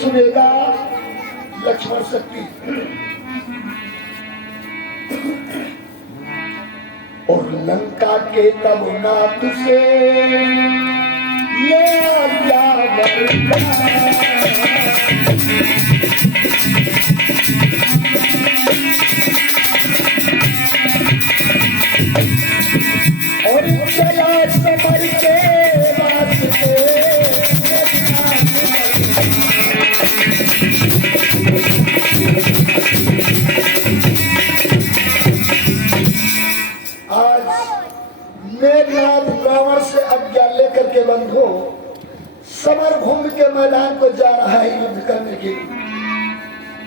सुनेगा लक्ष्मण शक्ति और लंका के तब नाथ से ये और चला समर के वास्ते मेघनाथ रावण से आज्ञा लेकर के बंधु समर भूमि के मैदान को जा रहा है युद्ध करने के लिए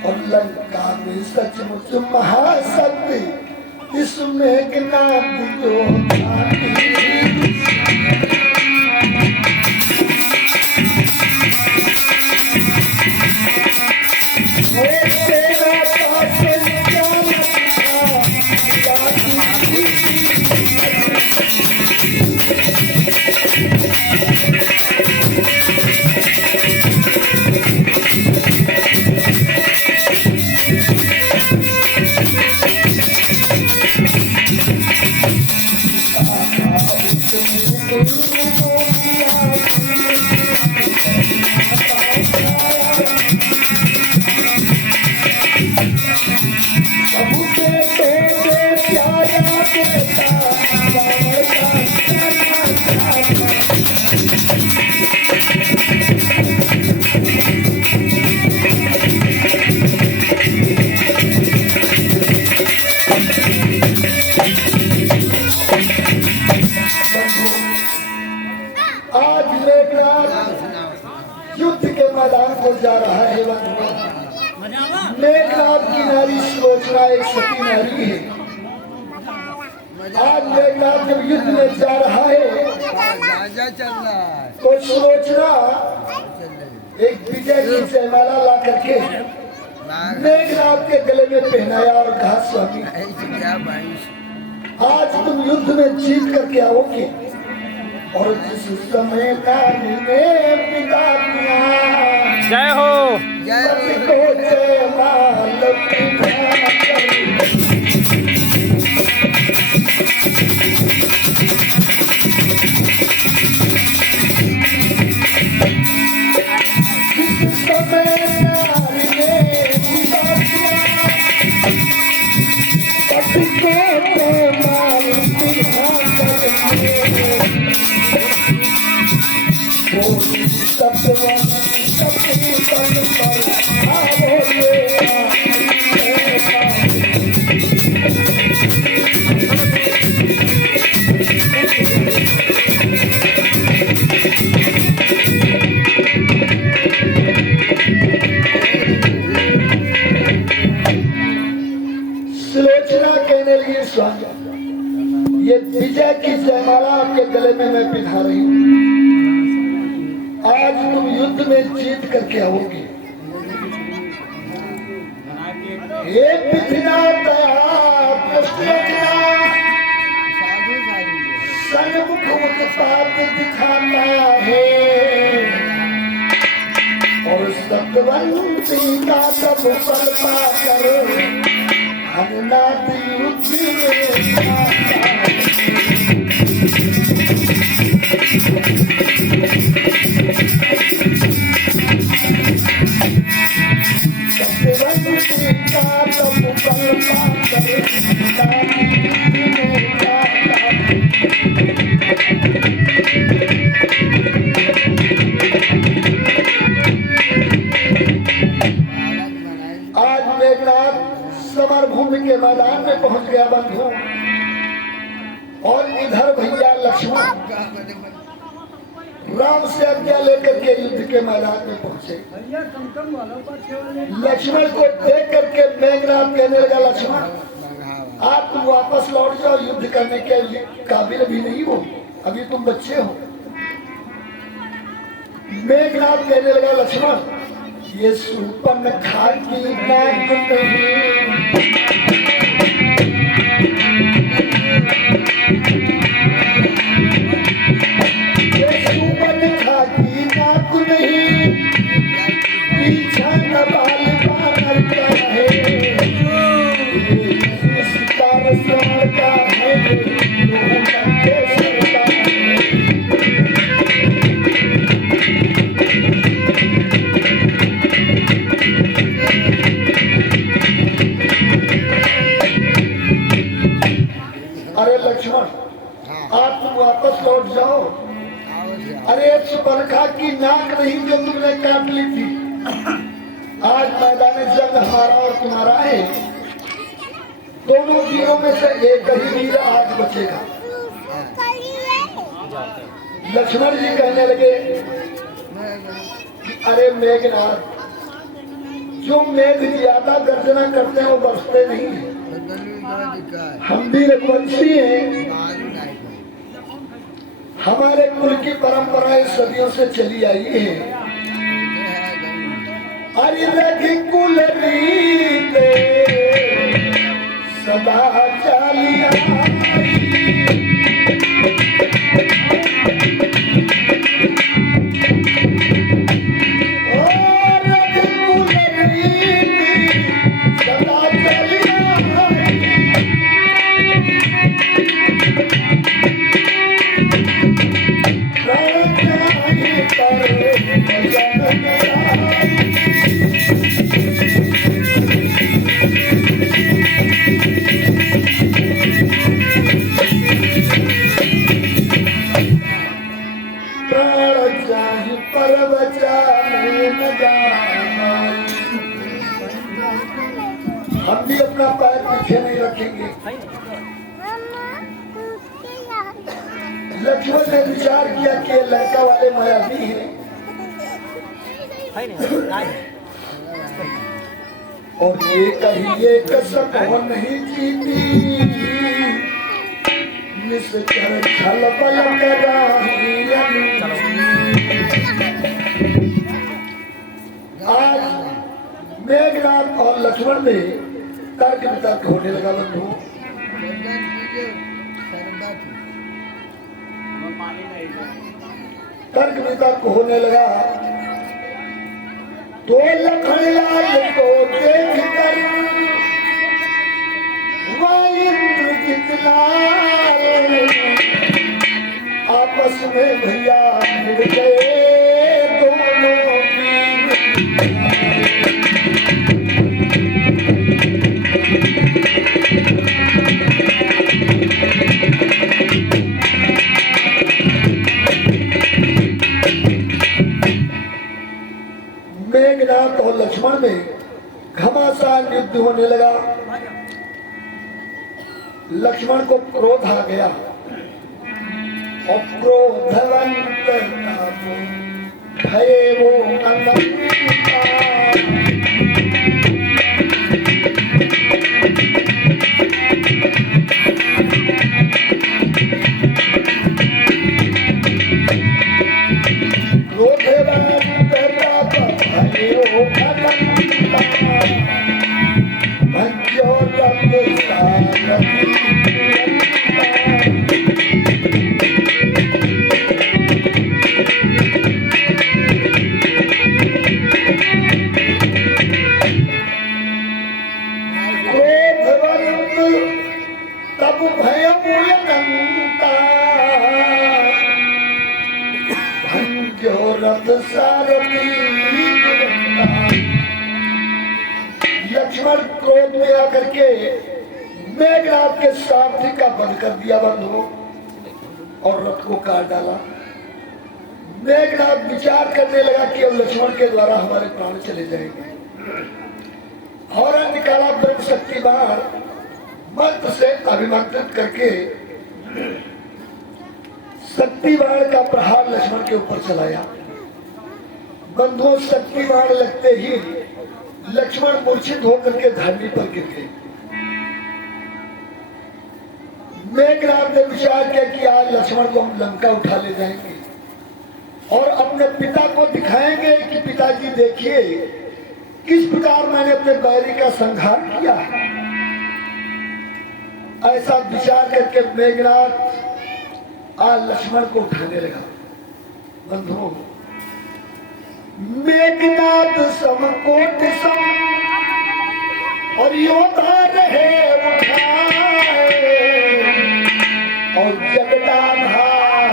और लंका में सचमुच महाशक्ति इस मेघनाथ जो युद्ध के मैदान को जा रहा है। मेघनाथ की नारी सुलोचना एक सती नारी है। आज मेघनाथ जब युद्ध में जा रहा है तो सुलोचना एक विजय की जयमाला ला करके मेघनाथ के गले में पहनाया और कहा स्वामी आज तुम युद्ध में जीत करके आओगे और जिस समय नानी ने पिता दिया जय हो जय को जय माल ये विजय की जयमाला आपके गले में मैं पिन्हा रही हूँ। आज तुम युद्ध में जीत करके आओगे। हे पिथना दया दृष्टिरचना सन्मुख उत्पात दिखाता है और सतवंती का सब पल पाकर हरनाथ युद्ध समरभूमि के मैदान में पहुंच गया बंधु। और इधर भैया लक्ष्मण राम से आज्ञा लेकर के युद्ध के मैदान में पहुंचे। लक्ष्मण को देख करके मेघनाथ कहने लगा, लक्ष्मण आप तुम वापस लौट जाओ, युद्ध करने के लिए काबिल भी नहीं हो, अभी तुम बच्चे हो। मेघनाथ कहने लगा, लक्ष्मण ये सुपर्णखा की नाक नहीं, ये सुपर्णखा की नाक नहीं, पीछा न बाल बानर का है, ये सितार स्वर्ण का है, लोगों का केसर का है। अरे लक्ष्मण आप तुम वापस लौट जाओ। अरे सुपर्णखा की नाक नहीं जो तुमने काट ली थी। आज मैदान जंग हमारा और तुम्हारा है, दोनों वीरों में से एक ही वीर आज बचेगा। लक्ष्मण जी कहने लगे कि अरे मेघनाथ, जो मेघ ज्यादा गर्जना करते हैं वो बरसते नहीं है। हम भी रघुवंशी हैं, हमारे कुल की परंपराएं सदियों से चली आई है। अरे रघुकुल रीते सदा चलिया हम भी अपना पैर पीछे नहीं रखेंगे। लक्ष्मण ने विचार किया कि लंका वाले मायावी हैं और ये कहिए कसम हो नहीं जीती, निश्चर छल बल आज मेघनाथ और लक्ष्मण में तर्क वितर्क होने लगा। बंधु तर्क वितर्क होने लगा तो लखनलाल को देख कर वह इंद्रजित लाल आपस में भैया मिल गए दोनों मेघनाथ और लक्ष्मण में घमासान युद्ध होने लगा। लक्ष्मण को क्रोध आ गया और क्रोधवंत भय वो अनंता। रथ सारथी। लक्ष्मण क्रोध में आकर के मेघनाथ के सारथी का वध कर दिया बंधु और रथ को काट डाला। मेघनाथ विचार करने लगा कि अब लक्ष्मण के द्वारा हमारे प्राण चले जाएंगे। और निकाला ब्रह्म शक्तिवान, मंत्र से अभिमंत्रित करके शक्तिवाण का प्रहार लक्ष्मण के ऊपर चलाया। बंधुओं, शक्तिवाण लगते ही लक्ष्मण मूर्छित होकर के धरती पर गिर गए। मेघनाथ ने विचार किया कि आज लक्ष्मण को हम लंका उठा ले जाएंगे और अपने पिता को दिखाएंगे कि पिताजी देखिए किस प्रकार मैंने अपने बैरी का संहार किया। ऐसा विचार करके मेघनाथ आज लक्ष्मण को उठाने लगा। बंधुओं, मेघनाथ समकोट सम और योद्धा रहे उठाए और जगदाधार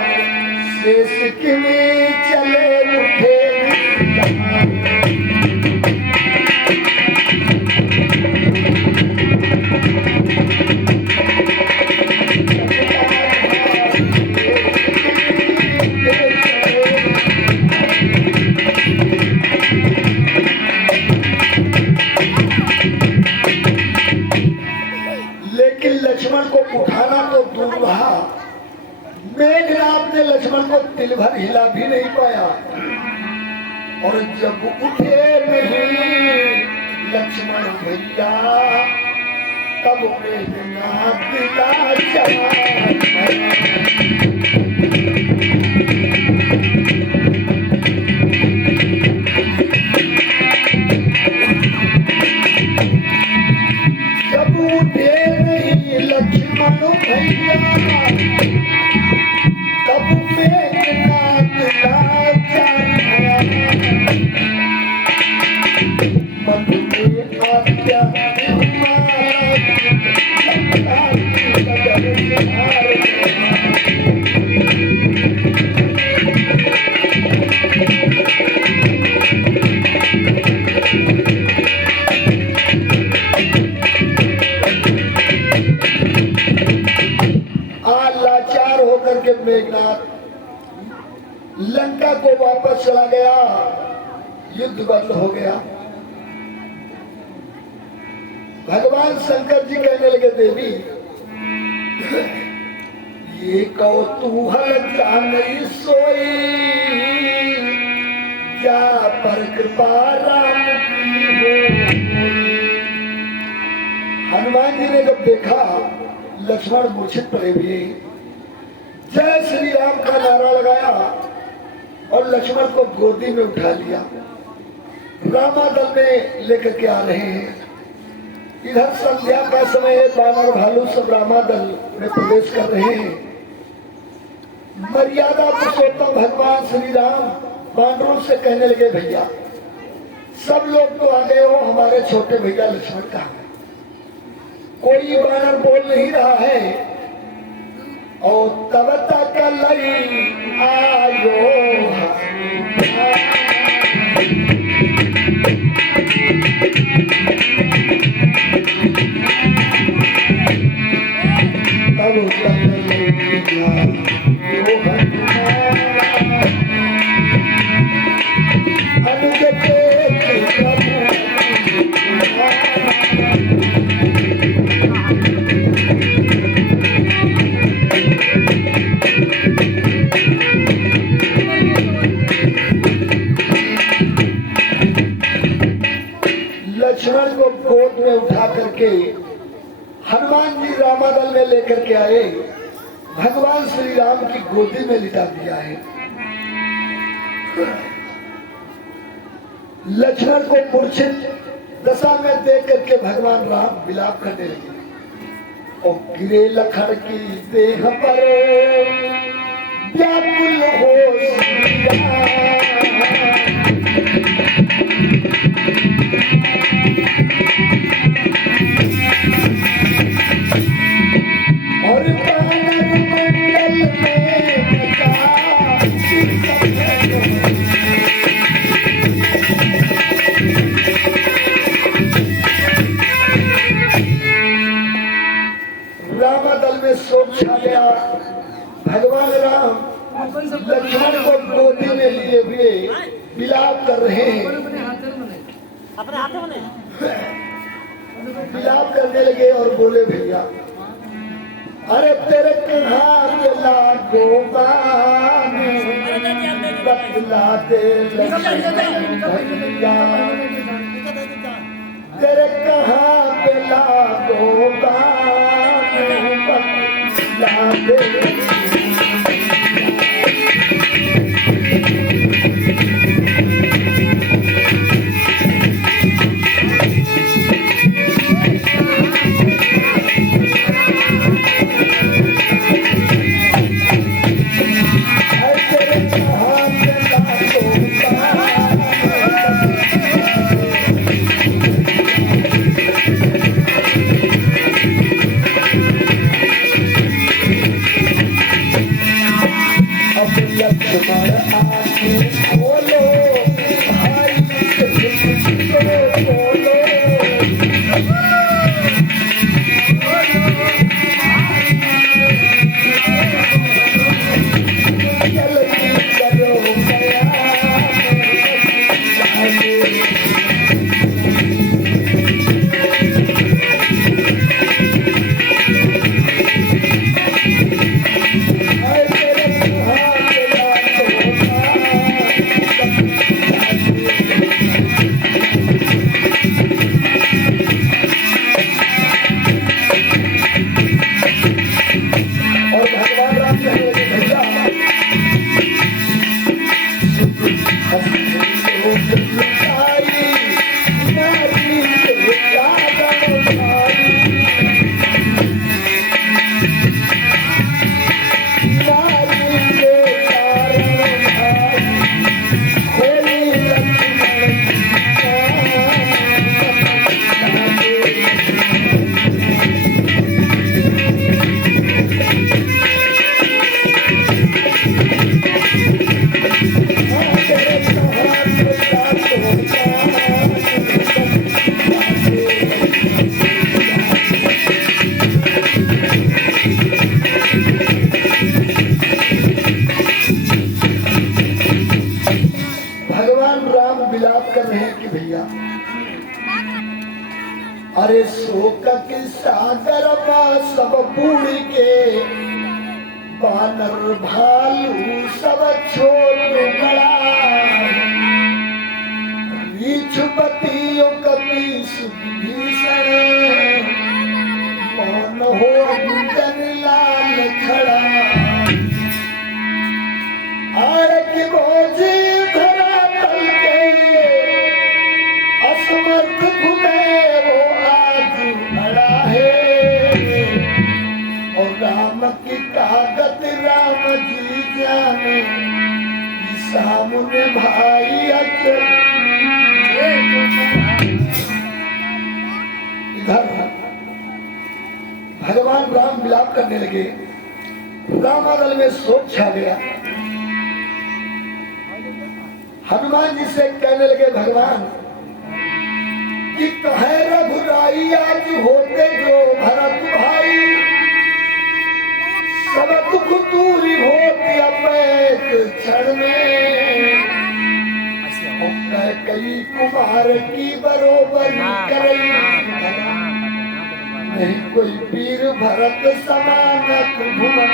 शेष किमी चले उठे। लेकिन लक्ष्मण को उठाना तो दूर रहा, मेघनाथ ने लक्ष्मण को तिल भर हिला भी नहीं पाया। और जब उठे नहीं लक्ष्मण भैया तब मेघनाथ पिता जब उठे नहीं लक्ष्मण भैया तब मेघनाथ लाचार होकर के मेघनाथ लंका को वापस चला गया। युद्ध बंद हो गया। भगवान शंकर जी कहने लगे, देवी ये कौतूहल नहीं सोई जा पर कृपा राम की हो। हनुमान जी ने जब देखा लक्ष्मण मूर्छित पड़े हुए, जय श्री राम का नारा लगाया और लक्ष्मण को गोदी में उठा लिया। रामादल में लेकर के आ रहे हैं। इधर संध्या का समय है, बानर भालू सब रामादल में प्रवेश कर रहे हैं। मर्यादा पुरुषोत्तम भगवान श्री राम बानरों से कहने लगे, भैया सब लोग तो आ गए हो, हमारे छोटे भैया लक्ष्मण कहाँ है? कोई बानर बोल नहीं रहा है। और तब तक लई आयो तब तक लक्ष्मण को गोद में उठा करके हनुमान जी रामादल में लेकर के आए। भगवान श्री राम की गोदी में लिटा दिया है। लक्ष्मण को मूर्छित दशा में देख करके भगवान राम विलाप करने लगे। और गिरे लखन की देह पर व्याकुल हो श्री राम। और बानर मंडल में लक्ष्मण को गोदी में लिए हुए विलाप कर रहे हैं। विलाप करने लगे और बोले भैया अरे तेरे कहाँ मिला गोपान बतला दे भैया तेरे कहाँ मिला गोपान बतला दे। अरे शोक के सागर में सब बूढ़ के बानर भालू सब छोट बड़ा रीछपतियों कपीस विभीषण कौन हो अंजन लाल खड़ा आर की बोझी धरा तल के असमर्थ घुमे वो आज खड़ा है और राम की ताकत राम जी जाने सामने भाई अचल इधर भगवान राम विलाप करने लगे। रामादल में शोक छा गया। हनुमान जी से कहने लगे भगवान कि कहे रघुराई आज होते जो भरत भाई सब दुख दूरी होती अब एक क्षण में कई कुमार की बरोबरी करई नहीं कोई वीर भरत समान त्रिभुवन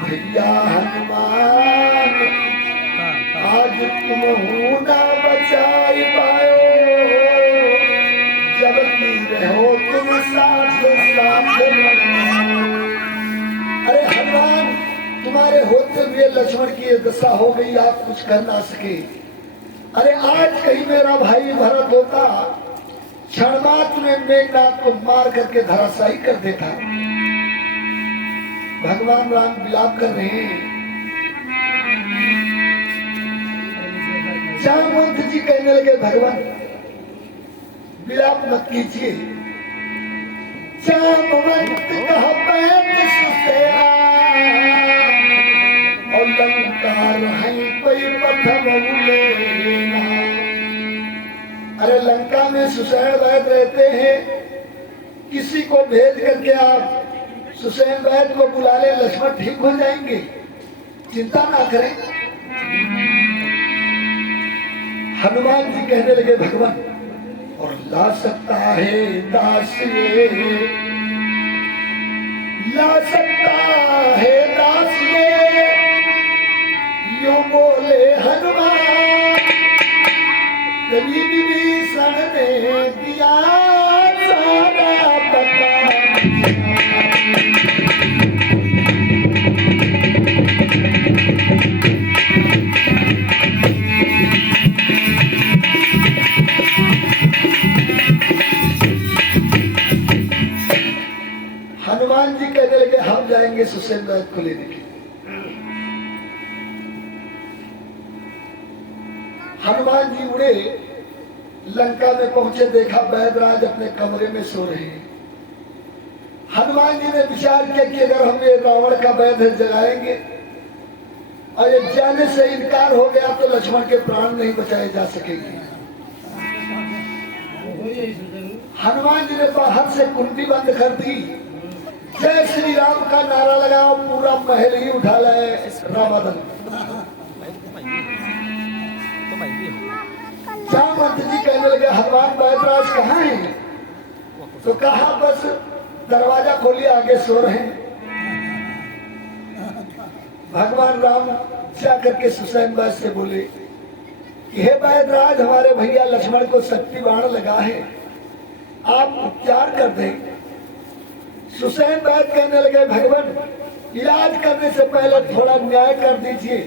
भैया हनुमान आज तुम ना बचाई पायो जबकि रहो तुम साथ साथ। अरे हनुमान तुम्हारे होते हुए लक्ष्मण की ये दशा हो गई आप कुछ कर ना सके। अरे आज कहीं मेरा भाई भरत होता क्षण मात्र में मेघनाथ को मार करके धराशायी कर देता। भगवान राम विलाप कर रहे हैं। जामवंत जी कहने लगे भगवान विलाप मत कीजिए। जामवंत कहा पैत सुसेना और लंका रही कोई पथ लेना। अरे लंका में सुसैन वैद रहते हैं, किसी को भेज करके आप सुसैन वैद्य को बुला ले, लक्ष्मण ठीक हो जाएंगे, चिंता ना करें। हनुमान जी कहने लगे भगवान, और ला सकता है दास ये, ला सकता है दास ये, यूं बोले हनुमान। कभी विभीषण ने दिया सारा बता। हनुमान जी कहने लगे हम जाएंगे सुसैन वैद्य को लेने के। हनुमान जी उड़े, लंका में पहुंचे, देखा वैद्यराज अपने कमरे में सो रहे हैं। हनुमान जी ने विचार किया कि अगर हम ये रावण का वैद्य जगाएंगे और ये जाने से इनकार हो गया तो लक्ष्मण के प्राण नहीं बचाए जा सकेंगे। हनुमान जी ने बाहर से कुंडी बंद कर दी, जय श्री राम का नारा लगाओ, पूरा महल ही उठा लाए रामादन। जामवंत जी कहने लगे हनुमान वैद्यराज कहाँ हैं? तो कहा बस दरवाजा खोलिए, आगे सो रहे हैं। भगवान राम जाकर के सुसैन वैद्य से बोले, हे वैद्यराज, हमारे भैया लक्ष्मण को शक्ति बाण लगा है, आप उपचार कर दें। सुसैन वैद्य कहने लगे भगवान, इलाज करने से पहले थोड़ा न्याय कर दीजिए।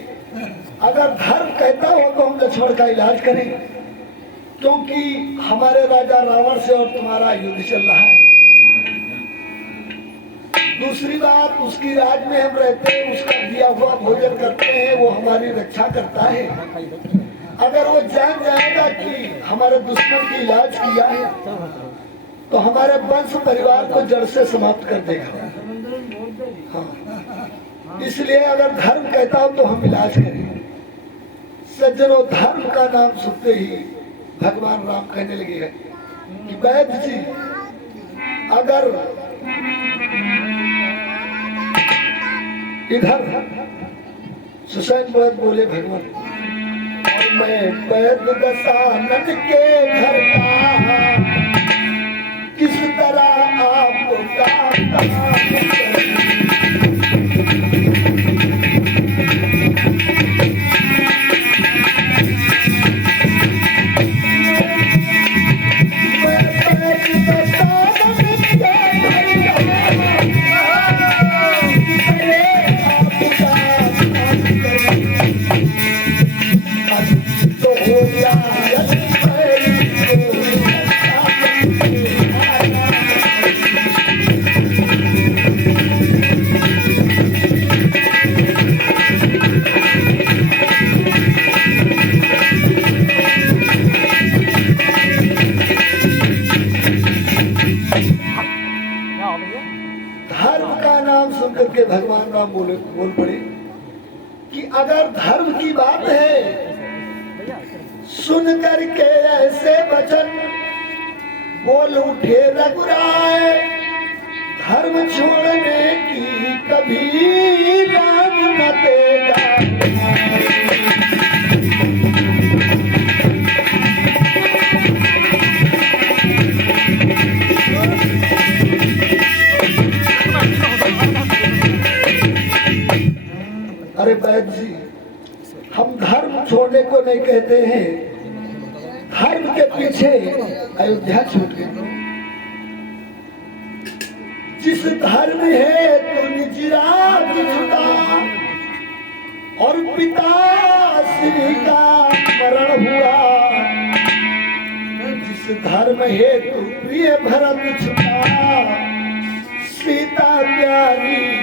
अगर धर्म कहता हो तो हम लक्ष्मण का इलाज करें, क्योंकि हमारे राजा रावण से और तुम्हारा युद्ध चल रहा है। दूसरी बात, उसकी राज में हम रहते हैं, उसका दिया हुआ भोजन करते हैं, वो हमारी रक्षा करता है। अगर वो जान जाएगा कि हमारे दुश्मन की इलाज किया है तो हमारे वंश परिवार को जड़ से समाप्त कर देगा। हाँ, इसलिए अगर धर्म कहता हो तो हम इलाज करें। सज्जनों, धर्म का नाम सुनते ही भगवान राम कहने लगे हैं कि वैद्य जी, अगर इधर सुसैन वैद्य बोले भगवान, और मैं वैद्य दशानन के घर का किस तरह आपका के भगवान राम बोल पड़े कि अगर धर्म की बात है, सुन करके ऐसे वचन बोल उठे रघुराय, धर्म छोड़ने की कभी राम न देगा। अरे वैद्य जी, हम धर्म छोड़ने को नहीं कहते हैं, धर्म के पीछे अयोध्या छूट गई। जिस धर्म है तो निज राज छुटा, और पिता श्री का मरण हुआ। जिस धर्म है तो प्रिय भरत छुटा, सीता प्यारी